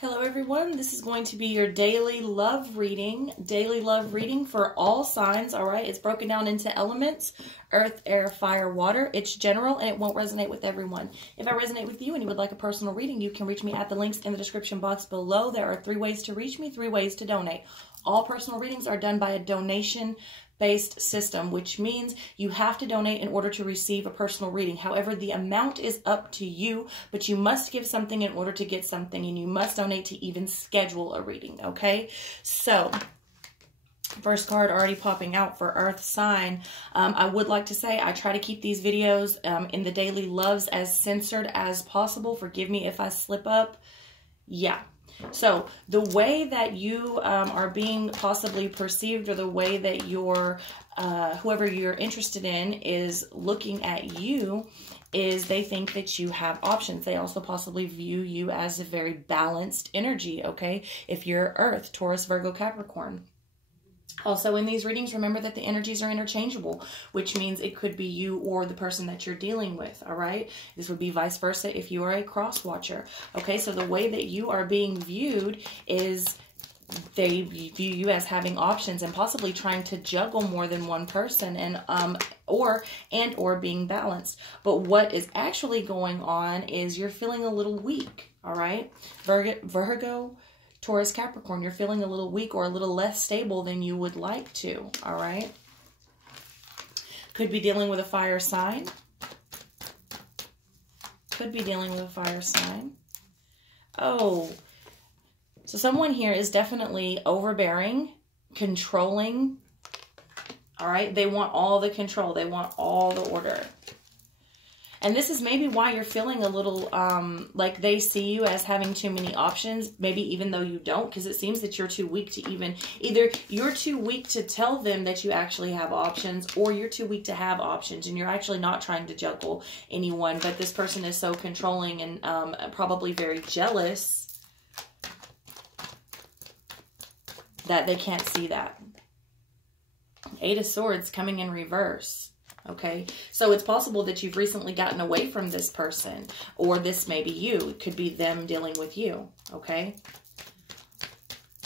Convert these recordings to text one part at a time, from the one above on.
Hello everyone, this is going to be your daily love reading for all signs, all right? It's broken down into elements, earth, air, fire, water. It's general and it won't resonate with everyone. If I resonate with you and you would like a personal reading, you can reach me at the links in the description box below. There are 3 ways to reach me, 3 ways to donate. All personal readings are done by a donation-based system, which means you have to donate in order to receive a personal reading. However, the amount is up to you, but you must give something in order to get something, and you must donate to even schedule a reading, okay? So, first card already popping out for Earth sign. I would like to say I try to keep these videos in the daily loves as censored as possible. Forgive me if I slip up. Yeah. So the way that you are being possibly perceived, or the way that your whoever you're interested in is looking at you, is they think that you have options. They also possibly view you as a very balanced energy, okay? If you're Earth, Taurus, Virgo, Capricorn. Also in these readings, remember that the energies are interchangeable, which means it could be you or the person that you're dealing with, all right? This would be vice versa if you are a cross watcher, okay? So the way that you are being viewed is they view you as having options and possibly trying to juggle more than one person, and or being balanced. But what is actually going on is you're feeling a little weak, all right? Virgo, Taurus, Capricorn, you're feeling a little weak or a little less stable than you would like to, all right? Could be dealing with a fire sign. Could be dealing with a fire sign. Oh, so someone here is definitely overbearing, controlling, all right? They want all the control. They want all the order. And this is maybe why you're feeling a little like they see you as having too many options, maybe even though you don't, because it seems that you're too weak to even, either you're too weak to tell them that you actually have options, or you're too weak to have options and you're actually not trying to juggle anyone. But this person is so controlling and probably very jealous that they can't see that. 8 of Swords coming in reverse. Okay, so it's possible that you've recently gotten away from this person, or this may be you. It could be them dealing with you, okay?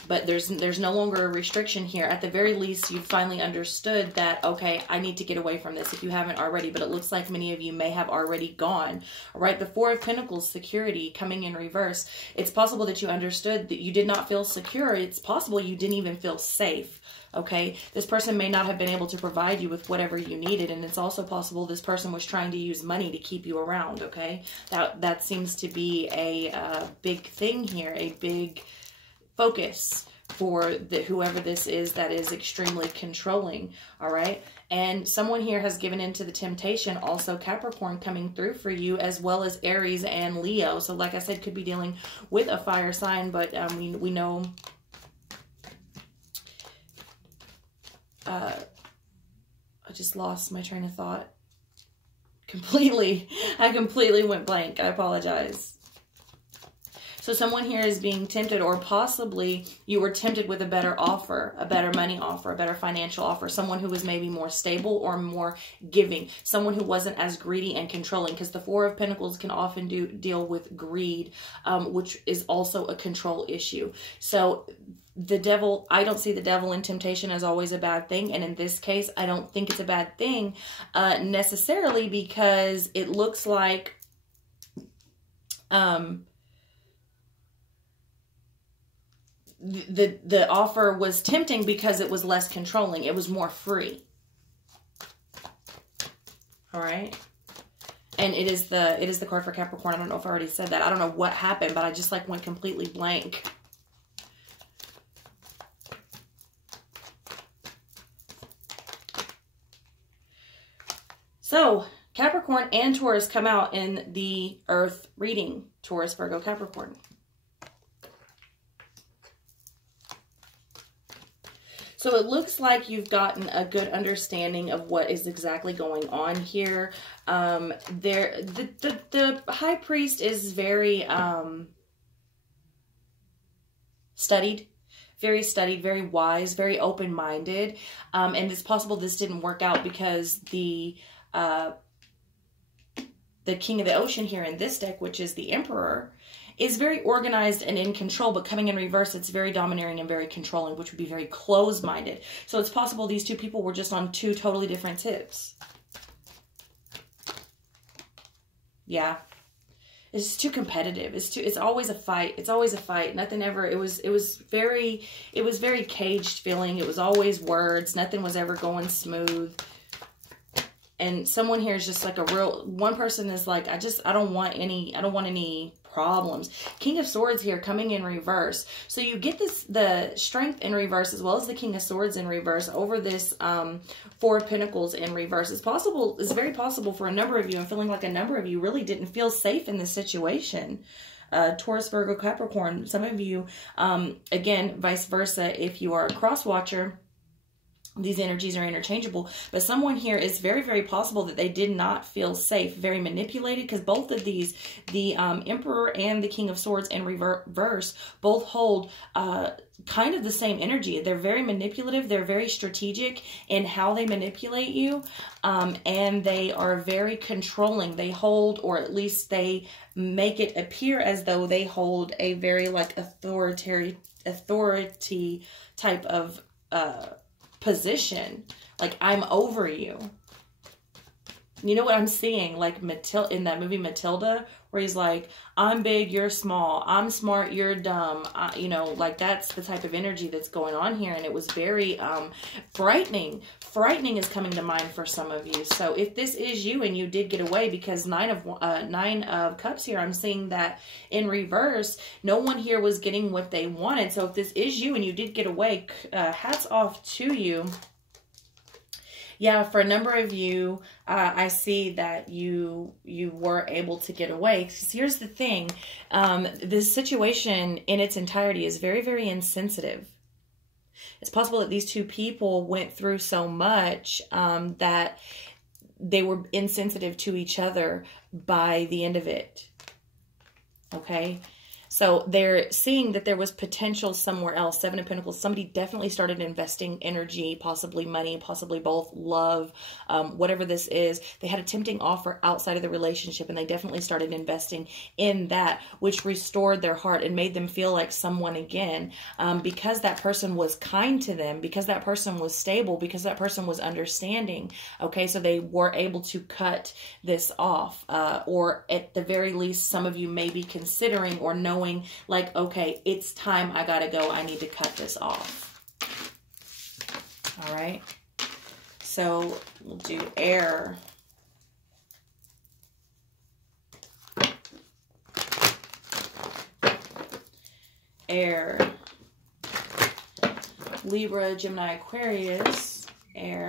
But there's no longer a restriction here. At the very least, you've finally understood that, okay, I need to get away from this, if you haven't already, but it looks like many of you may have already gone, all right? The 4 of Pentacles, security, coming in reverse. It's possible that you understood that you did not feel secure. It's possible you didn't even feel safe. Okay, this person may not have been able to provide you with whatever you needed, and it's also possible this person was trying to use money to keep you around, okay? That seems to be a big thing here, a big focus for whoever this is that is extremely controlling, all right? And someone here has given into the temptation, also Capricorn coming through for you, as well as Aries and Leo. So like I said, could be dealing with a fire sign, but we know... I just lost my train of thought completely. I completely went blank. I apologize. So someone here is being tempted, or possibly you were tempted with a better offer, a better money offer, a better financial offer, someone who was maybe more stable or more giving, someone who wasn't as greedy and controlling, because the 4 of Pentacles can often deal with greed, which is also a control issue. So the devil, I don't see the devil in temptation as always a bad thing. And in this case, I don't think it's a bad thing necessarily, because it looks like the offer was tempting because it was less controlling. It was more free. All right. And it is the card for Capricorn. I don't know if I already said that. I don't know what happened, but I just like went completely blank. So, Capricorn and Taurus come out in the Earth reading. Taurus, Virgo, Capricorn. So it looks like you've gotten a good understanding of what is exactly going on here. The High Priest is very studied. Very wise, very open-minded. And it's possible this didn't work out because the King of the Ocean here in this deck, which is the Emperor, is very organized and in control, but coming in reverse, it's very domineering and very controlling, which would be very closed-minded. So it's possible these two people were just on two totally different tips. Yeah. It's too competitive. It's always a fight. It's always a fight. Nothing ever, it was very caged feeling. It was always words. Nothing was ever going smooth. And someone here is just like a real, one person is like, I don't want any problems. King of Swords here coming in reverse. So you get the Strength in reverse as well as the King of Swords in reverse over this Four of Pentacles in reverse. It's very possible for a number of you, I'm feeling like a number of you really didn't feel safe in this situation. Taurus, Virgo, Capricorn. Some of you, again, vice versa, if you are a cross watcher, these energies are interchangeable, but someone here is very, very possible that they did not feel safe, very manipulated, because both of these, the Emperor and the King of Swords in reverse, both hold kind of the same energy. They're very manipulative. They're very strategic in how they manipulate you, and they are very controlling. They hold, or at least they make it appear as though they hold a very like authority type of position, like I'm over you. You know what I'm seeing, like in that movie Matilda, where he's like, I'm big, you're small, I'm smart, you're dumb. You know, like that's the type of energy that's going on here, and it was very frightening. Frightening is coming to mind for some of you. So if this is you and you did get away, because Nine of Cups here, I'm seeing that in reverse, no one here was getting what they wanted. So if this is you and you did get away, hats off to you. Yeah, for a number of you, I see that you were able to get away. Because here's the thing, this situation in its entirety is very, very insensitive. It's possible that these two people went through so much that they were insensitive to each other by the end of it. Okay? So they're seeing that there was potential somewhere else. Seven of Pentacles. Somebody definitely started investing energy, possibly money, possibly both, love, whatever this is. They had a tempting offer outside of the relationship, and they definitely started investing in that, which restored their heart and made them feel like someone again, because that person was kind to them, because that person was stable, because that person was understanding. Okay, so they were able to cut this off, or at the very least, some of you may be considering or knowing like, okay, it's time, I gotta go, I need to cut this off. All right, so we'll do air. Air. Libra, Gemini, Aquarius, air.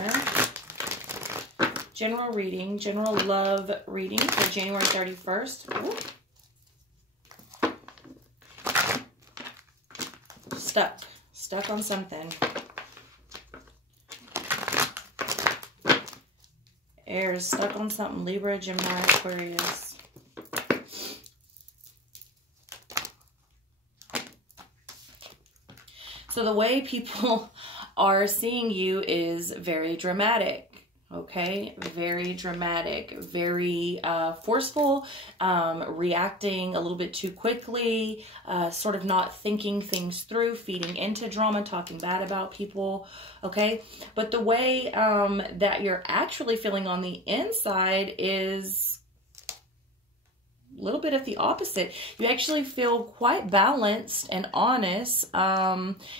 General reading, general love reading for January 31st. Ooh. Stuck on something. Air is stuck on something. Libra, Gemini, Aquarius. So the way people are seeing you is very dramatic. Okay, very dramatic, very forceful, reacting a little bit too quickly, sort of not thinking things through, feeding into drama, talking bad about people. Okay, but the way that you're actually feeling on the inside is a little bit of the opposite. You actually feel quite balanced and honest.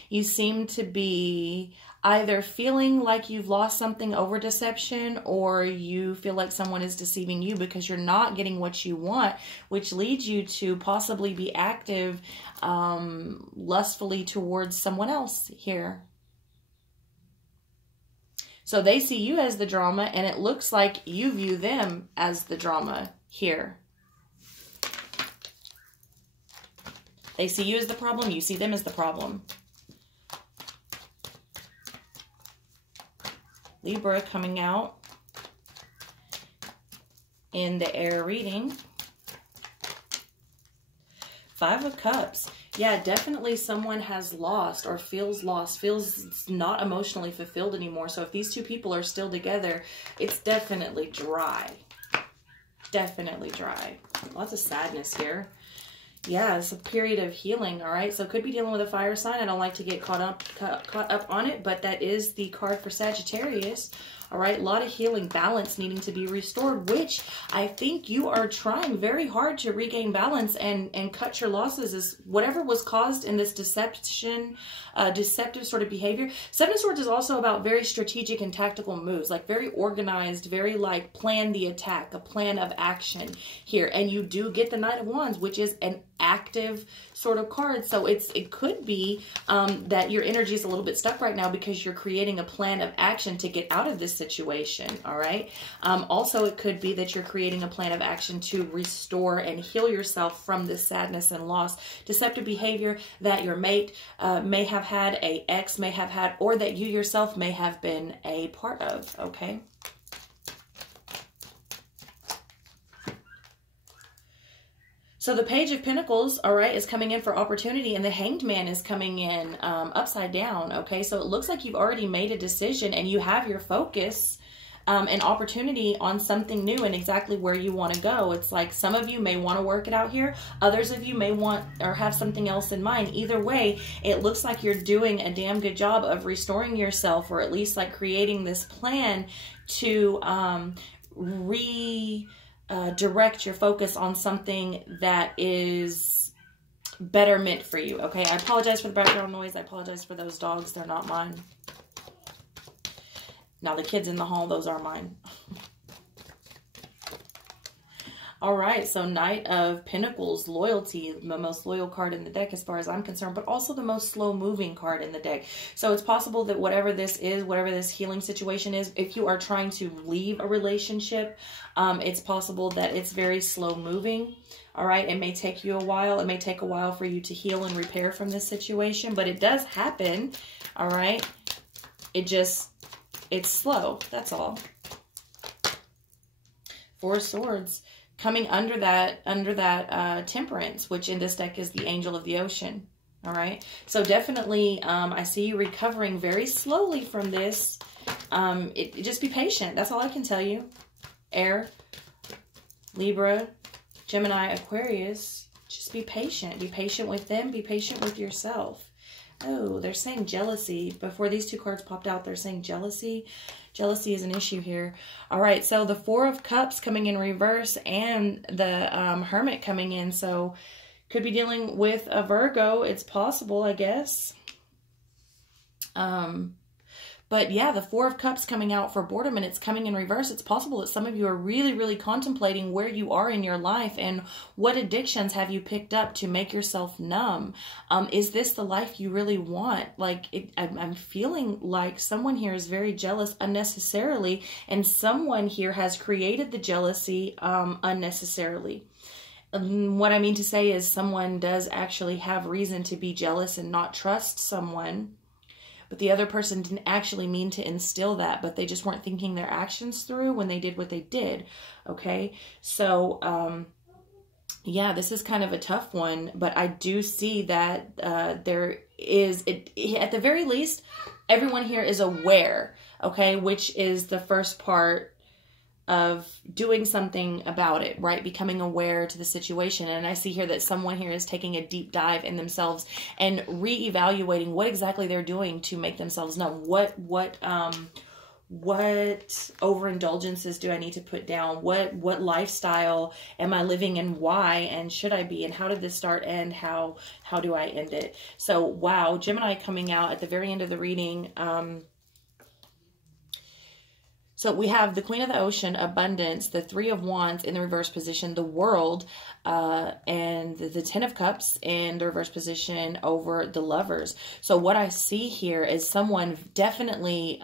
You seem to be either feeling like you've lost something over deception, or you feel like someone is deceiving you because you're not getting what you want, which leads you to possibly be active lustfully towards someone else here. So they see you as the drama, and it looks like you view them as the drama here. They see you as the problem, you see them as the problem. Libra coming out in the air reading. Five of Cups. Yeah, definitely someone has lost or feels lost, feels not emotionally fulfilled anymore. So if these two people are still together, it's definitely dry. Definitely dry. Lots of sadness here. Yeah, it's a period of healing, all right? So it could be dealing with a fire sign. I don't like to get caught up on it, but that is the card for Sagittarius. All right, a lot of healing, balance needing to be restored, which I think you are trying very hard to regain balance and cut your losses. Is whatever was caused in this deceptive sort of behavior. Seven of Swords is also about very strategic and tactical moves, like very organized, very like plan the attack, a plan of action here. And you do get the Knight of Wands, which is an active sort of card. So it could be that your energy is a little bit stuck right now because you're creating a plan of action to get out of this situation. All right. Also, it could be that you're creating a plan of action to restore and heal yourself from this sadness and loss, deceptive behavior that your mate may have had, a ex may have had, or that you yourself may have been a part of. Okay. So the Page of Pentacles, all right, is coming in for opportunity, and the Hanged Man is coming in upside down, okay? So it looks like you've already made a decision and you have your focus and opportunity on something new and exactly where you want to go. It's like some of you may want to work it out here. Others of you may want or have something else in mind. Either way, it looks like you're doing a damn good job of restoring yourself, or at least like creating this plan to direct your focus on something that is better meant for you. Okay, I apologize for the background noise. I apologize for those dogs. They're not mine. Now the kids in the hall, those are mine. All right, so Knight of Pentacles, loyalty, the most loyal card in the deck as far as I'm concerned, but also the most slow-moving card in the deck. So it's possible that whatever this is, whatever this healing situation is, if you are trying to leave a relationship, it's possible that it's very slow-moving. All right, it may take you a while. It may take a while for you to heal and repair from this situation, but it does happen. All right, it's slow. That's all. Four of Swords. Coming under that Temperance, which in this deck is the Angel of the Ocean. All right. So definitely, I see you recovering very slowly from this. Just be patient. That's all I can tell you. Air, Libra, Gemini, Aquarius. Just be patient. Be patient with them. Be patient with yourself. Oh, they're saying jealousy. Before these two cards popped out, they're saying jealousy. Jealousy is an issue here. All right, so the Four of Cups coming in reverse and the Hermit coming in. So could be dealing with a Virgo. It's possible, I guess. But yeah, the Four of Cups coming out for boredom, and it's coming in reverse. It's possible that some of you are really, really contemplating where you are in your life and what addictions have you picked up to make yourself numb. Is this the life you really want? Like, I'm feeling like someone here is very jealous unnecessarily, and someone here has created the jealousy unnecessarily. What I mean to say is someone does actually have reason to be jealous and not trust someone. But the other person didn't actually mean to instill that, but they just weren't thinking their actions through when they did what they did. Okay. So, yeah, this is kind of a tough one, but I do see that, there is, at the very least, everyone here is aware. Okay. Which is the first part of doing something about it, right? Becoming aware to the situation. And I see here that someone here is taking a deep dive in themselves and reevaluating what exactly they're doing to make themselves numb. What overindulgences do I need to put down? What lifestyle am I living and why? And should I be? And how did this start and how do I end it? So, wow, Gemini coming out at the very end of the reading. So we have the Queen of the Ocean, Abundance, the Three of Wands in the reverse position, the World, and the Ten of Cups in the reverse position over the Lovers. So what I see here is someone definitely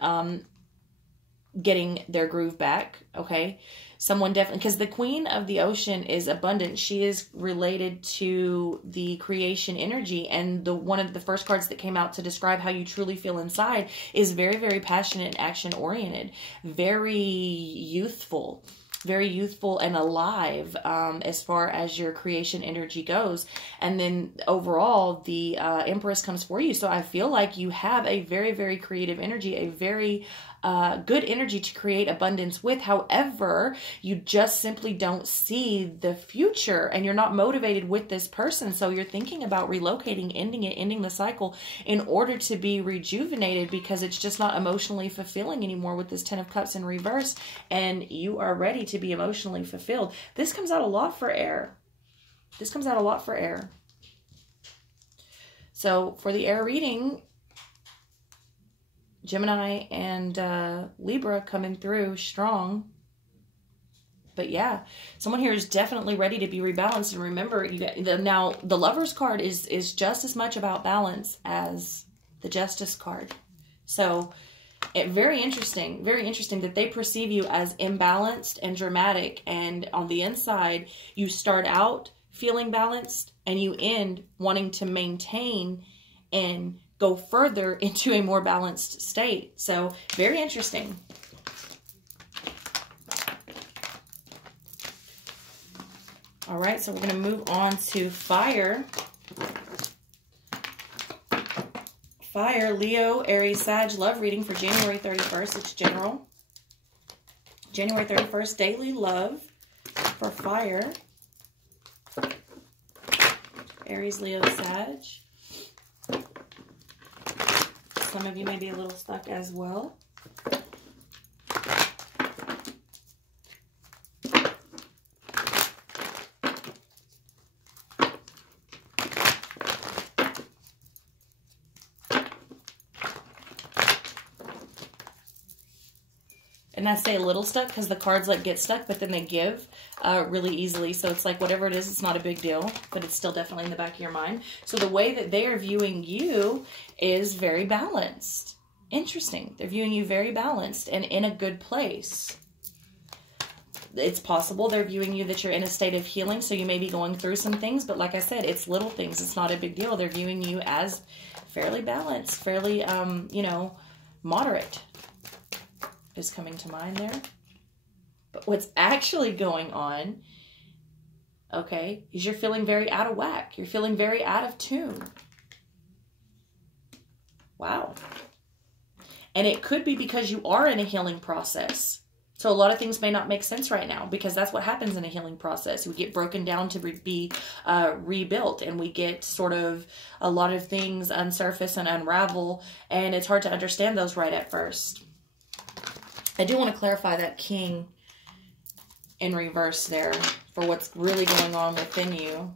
getting their groove back, okay? Someone definitely, because the Queen of the Ocean is abundant. She is related to the creation energy, and one of the first cards that came out to describe how you truly feel inside is very, very passionate and action-oriented, very youthful. very youthful and alive as far as your creation energy goes. And then overall, the Empress comes for you. So I feel like you have a very, very creative energy, a very good energy to create abundance with. However, you just simply don't see the future and you're not motivated with this person. So you're thinking about relocating, ending it, ending the cycle in order to be rejuvenated, because it's just not emotionally fulfilling anymore with this Ten of Cups in reverse, and you are ready to be emotionally fulfilled. This comes out a lot for air. This comes out a lot for air. So for the air reading, Gemini and Libra coming through strong. But yeah, someone here is definitely ready to be rebalanced. And remember, now the Lover's card is just as much about balance as the Justice card. So very interesting that they perceive you as imbalanced and dramatic. And on the inside, you start out feeling balanced and you end wanting to maintain and go further into a more balanced state. So very interesting. All right, so we're going to move on to fire. Fire, Leo, Aries, Sag, love reading for January 31st. It's general. January 31st, daily love for fire. Aries, Leo, Sag. Some of you may be a little stuck as well. And I say a little stuck because the cards like get stuck, but then they give really easily. So it's like whatever it is, it's not a big deal, but it's still definitely in the back of your mind. So the way that they are viewing you is very balanced. Interesting. They're viewing you very balanced and in a good place. It's possible they're viewing you that you're in a state of healing, so you may be going through some things, but like I said, it's little things. It's not a big deal. They're viewing you as fairly balanced, fairly, you know, moderate is coming to mind there. But what's actually going on, okay, is you're feeling very out of whack. You're feeling very out of tune. Wow. And it could be because you are in a healing process. So a lot of things may not make sense right now, because that's what happens in a healing process. We get broken down to be rebuilt, and we get sort of a lot of things unsurface and unravel, and it's hard to understand those right at first. I do want to clarify that King in reverse there for what's really going on within you.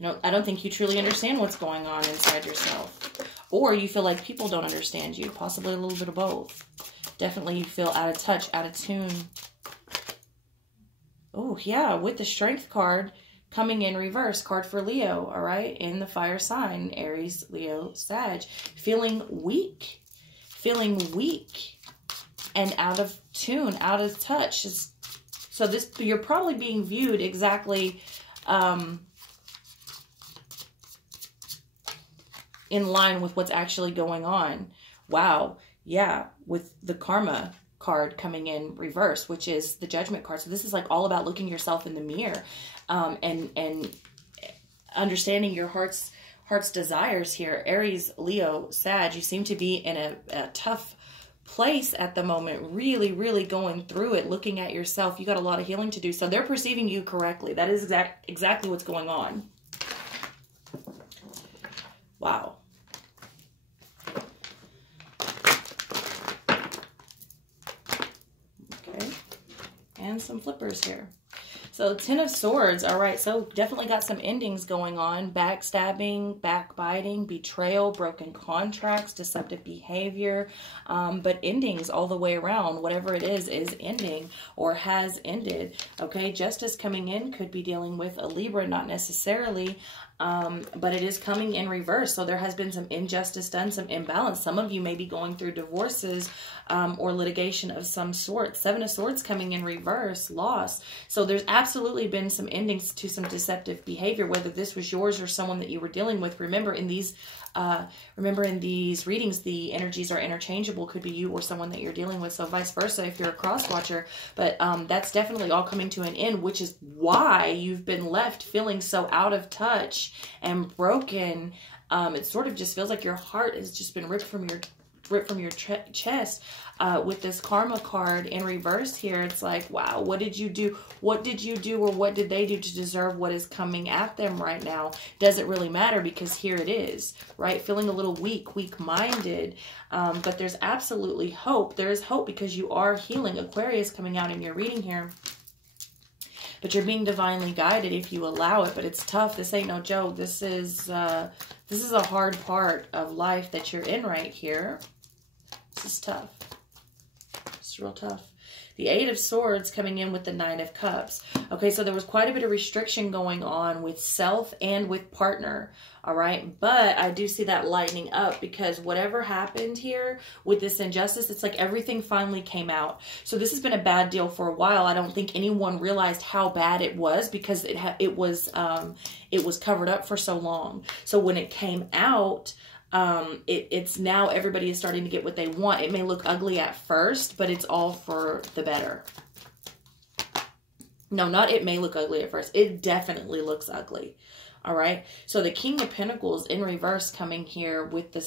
No, I don't think you truly understand what's going on inside yourself. Or you feel like people don't understand you. Possibly a little bit of both. Definitely you feel out of touch, out of tune. Oh, yeah, with the Strength card coming in reverse, card for Leo, all right, in the fire sign, Aries, Leo, Sag. Feeling weak and out of tune, out of touch. So this, you're probably being viewed exactly in line with what's actually going on. Wow, yeah, with the Karma card coming in reverse, which is the Judgment card. So this is like all about looking yourself in the mirror and understanding your heart's desires here. Aries, Leo, Sag, you seem to be in a tough place at the moment, really, really going through it, looking at yourself. You got a lot of healing to do. So they're perceiving you correctly. That is exactly what's going on. Wow. Okay. And some flippers here. So 10 of Swords, all right, so definitely got some endings going on. Backstabbing, backbiting, betrayal, broken contracts, deceptive behavior, but endings all the way around. Whatever it is ending or has ended, okay? Justice coming in could be dealing with a Libra, not necessarily, but it is coming in reverse. So there has been some injustice done, some imbalance. Some of you may be going through divorces or litigation of some sort. 7 of Swords coming in reverse, loss. So there's absolutely absolutely been some endings to some deceptive behavior, whether this was yours or someone that you were dealing with. Remember, in these readings, the energies are interchangeable. Could be you or someone that you're dealing with. So vice versa if you're a cross watcher. But that's definitely all coming to an end, which is why you've been left feeling so out of touch and broken. It sort of just feels like your heart has just been ripped from your chest. With this karma card in reverse here, it's like, wow, what did you do? What did you do, or what did they do to deserve what is coming at them right now? Does it really matter? Because here it is, right? Feeling a little weak-minded. But there's absolutely hope. There is hope because you are healing. Aquarius coming out in your reading here. But you're being divinely guided if you allow it. But it's tough. This ain't no joke. This is a hard part of life that you're in right here. This is tough. It's real tough. The Eight of Swords coming in with the Nine of Cups. Okay, so there was quite a bit of restriction going on with self and with partner. All right, but I do see that lightening up because whatever happened here with this injustice, it's like everything finally came out. So this has been a bad deal for a while. I don't think anyone realized how bad it was because it was covered up for so long. So when it came out, it's now everybody is starting to get what they want. It may look ugly at first, but it's all for the better. No, not it may look ugly at first. It definitely looks ugly. All right. So the King of Pentacles in reverse coming here with the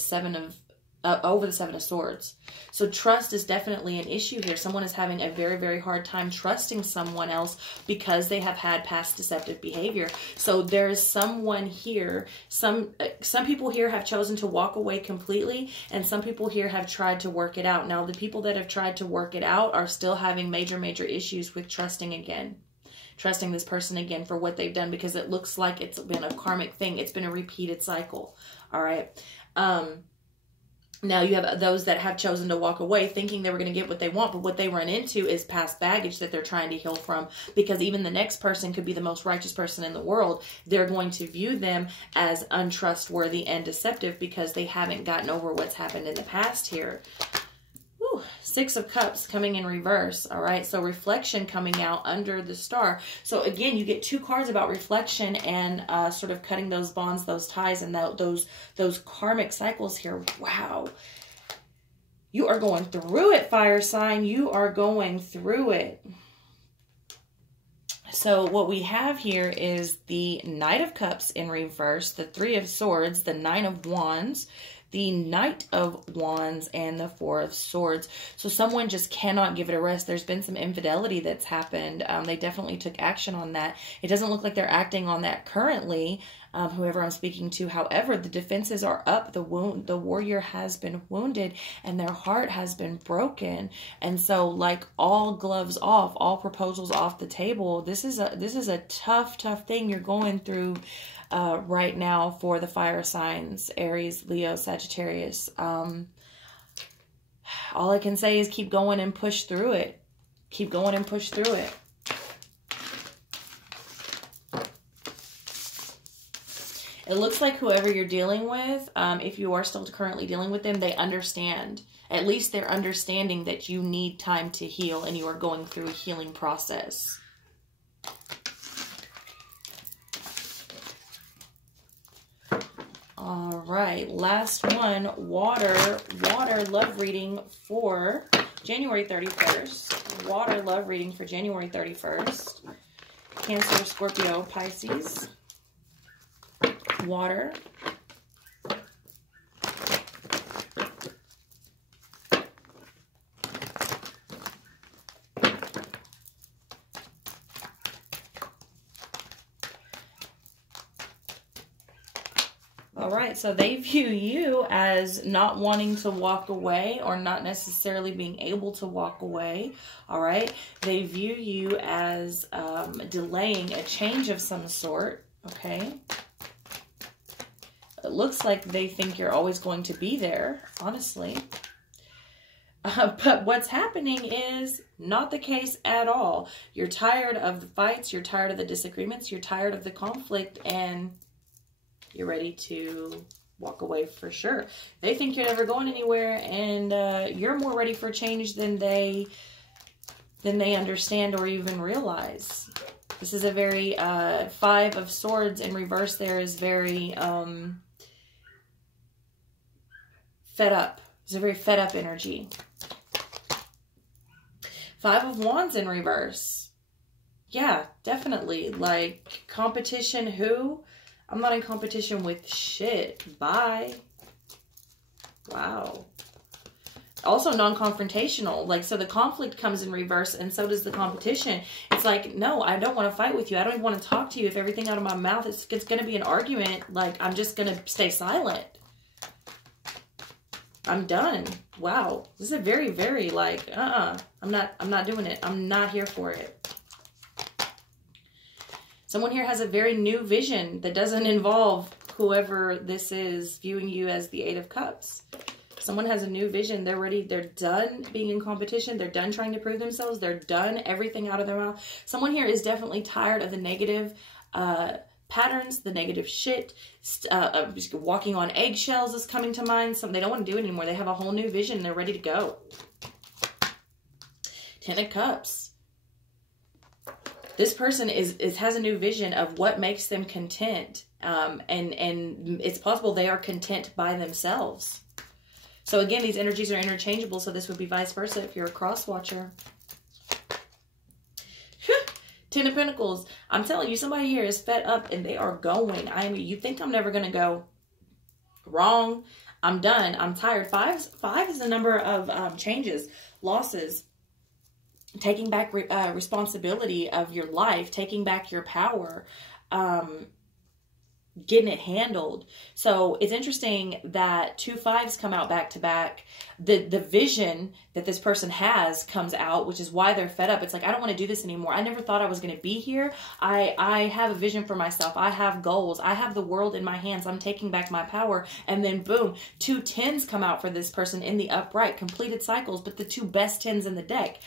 over the Seven of Swords. So trust is definitely an issue here. Someone is having a very, very hard time trusting someone else because they have had past deceptive behavior. So there's someone here, some people here have chosen to walk away completely, and some people here have tried to work it out. Now, the people that have tried to work it out are still having major, major issues with trusting again. Trusting this person again for what they've done, because it looks like it's been a karmic thing. It's been a repeated cycle. All right. Now you have those that have chosen to walk away thinking they were going to get what they want, but what they run into is past baggage that they're trying to heal from, because even the next person could be the most righteous person in the world. They're going to view them as untrustworthy and deceptive because they haven't gotten over what's happened in the past here. Whew. Six of Cups coming in reverse. All right. So reflection coming out under the star. So again, you get two cards about reflection and sort of cutting those bonds, those ties, and those karmic cycles here. Wow. You are going through it, fire sign. You are going through it. So what we have here is the Knight of Cups in reverse, the Three of Swords, the Nine of Wands, the Knight of Wands, and the Four of Swords. So someone just cannot give it a rest. There's been some infidelity that's happened. They definitely took action on that. It doesn't look like they're acting on that currently, whoever I'm speaking to. However, the defenses are up. The warrior has been wounded and their heart has been broken. And so, like, all gloves off, all proposals off the table. This is a tough, tough thing you're going through right now for the fire signs, Aries, Leo, Sagittarius. All I can say is keep going and push through it. Keep going and push through it. It looks like whoever you're dealing with, if you are still currently dealing with them, they understand. At least they're understanding that you need time to heal and you are going through a healing process. All right, last one, water love reading for January 31st. Water love reading for January 31st. Cancer, Scorpio, Pisces. Water. All right, so they view you as not wanting to walk away or not necessarily being able to walk away. All right, they view you as delaying a change of some sort. Okay. It looks like they think you're always going to be there, honestly. But what's happening is not the case at all. You're tired of the fights. You're tired of the disagreements. You're tired of the conflict, and you're ready to walk away for sure. They think you're never going anywhere, and you're more ready for change than they understand or even realize. This is a very, Five of Swords in reverse there is very fed up. It's a very fed up energy. Five of Wands in reverse. Yeah, definitely. Like, competition who? I'm not in competition with shit. Bye. Wow. Also non-confrontational. Like, so the conflict comes in reverse and so does the competition. It's like, no, I don't want to fight with you. I don't even want to talk to you. If everything out of my mouth is going to be an argument, like, I'm just going to stay silent. I'm done. Wow. This is a very, very, like, I'm not doing it. I'm not here for it. Someone here has a very new vision that doesn't involve whoever this is viewing you as the Eight of Cups. Someone has a new vision. They're ready. They're done being in competition. They're done trying to prove themselves. They're done everything out of their mouth. Someone here is definitely tired of the negative patterns, the negative shit. Walking on eggshells is coming to mind. They don't want to do it anymore. They have a whole new vision. And they're ready to go. Ten of Cups. This person has a new vision of what makes them content. And it's possible they are content by themselves. So again, these energies are interchangeable, so this would be vice versa if you're a cross watcher. Ten of Pentacles. I'm telling you, somebody here is fed up and they are going. You think I'm never going to go? Wrong. I'm done. I'm tired. Five is a number of changes, losses, taking back responsibility of your life, taking back your power, getting it handled. So it's interesting that 2 5s come out back to back. The vision that this person has comes out, which is why they're fed up. It's like, I don't want to do this anymore. I never thought I was going to be here. I have a vision for myself. I have goals. I have the world in my hands. I'm taking back my power. And then boom, 2 10s come out for this person in the upright, completed cycles, but the 2 best 10s in the deck,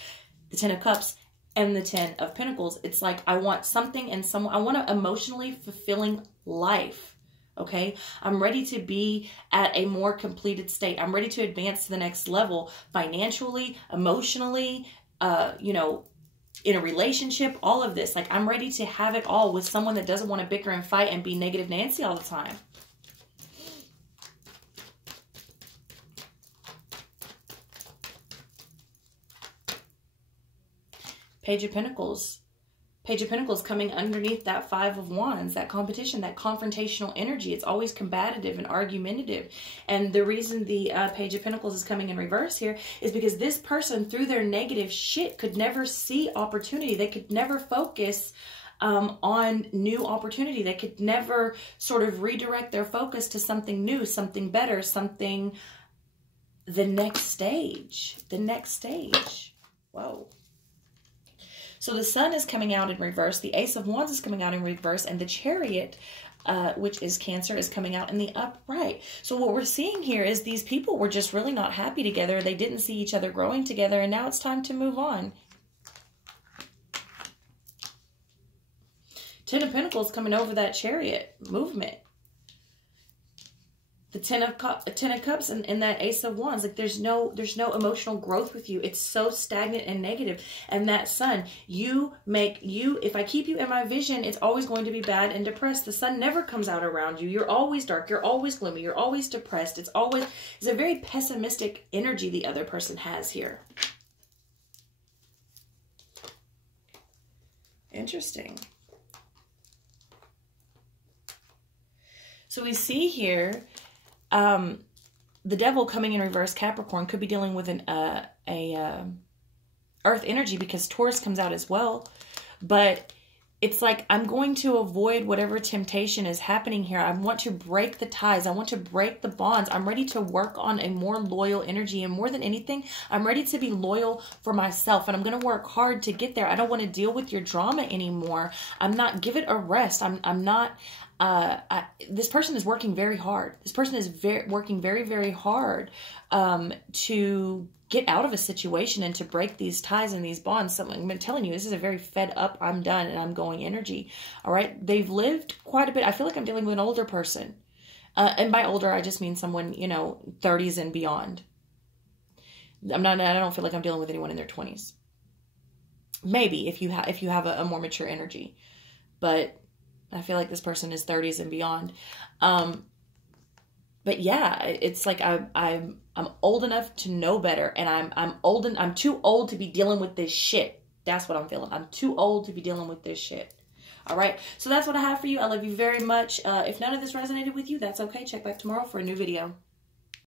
the 10 of Cups and the 10 of Pentacles. It's like, I want something and someone, I want an emotionally fulfilling life. Okay. I'm ready to be at a more completed state. I'm ready to advance to the next level financially, emotionally, you know, in a relationship, all of this. Like, I'm ready to have it all with someone that doesn't want to bicker and fight and be negative Nancy all the time. Page of Pentacles. Page of Pentacles coming underneath that 5 of Wands, that competition, that confrontational energy. It's always combative and argumentative. And the reason the Page of Pentacles is coming in reverse here is because this person, through their negative shit, could never see opportunity. They could never focus on new opportunity. They could never sort of redirect their focus to something new, something better, something, the next stage. The next stage. Whoa. So the Sun is coming out in reverse. The Ace of Wands is coming out in reverse. And the Chariot, which is Cancer, is coming out in the upright. So what we're seeing here is these people were just really not happy together. They didn't see each other growing together. And now it's time to move on. 10 of Pentacles coming over that Chariot movement. The 10 of Cups and that Ace of Wands, like there's no emotional growth with you. It's so stagnant and negative. And that Sun, if I keep you in my vision, it's always going to be bad and depressed. The Sun never comes out around you. You're always dark. You're always gloomy. You're always depressed. It's a very pessimistic energy the other person has here. Interesting. So we see here, the Devil coming in reverse, Capricorn, could be dealing with an Earth energy because Taurus comes out as well. But it's like, I'm going to avoid whatever temptation is happening here. I want to break the ties. I want to break the bonds. I'm ready to work on a more loyal energy. And more than anything, I'm ready to be loyal for myself. And I'm going to work hard to get there. I don't want to deal with your drama anymore. Give it a rest. This person is working very hard. This person is working very, very hard to get out of a situation and to break these ties and these bonds. I'm telling you, this is a very fed up, I'm done and I'm going energy. All right. They've lived quite a bit. I feel like I'm dealing with an older person. And by older, I just mean someone, 30s and beyond. I don't feel like I'm dealing with anyone in their 20s. Maybe if you have a more mature energy. But I feel like this person is 30s and beyond. But yeah, it's like I'm old enough to know better, and I'm too old to be dealing with this shit. That's what I'm feeling. I'm too old to be dealing with this shit. All right. So that's what I have for you. I love you very much. If none of this resonated with you, that's okay. Check back tomorrow for a new video.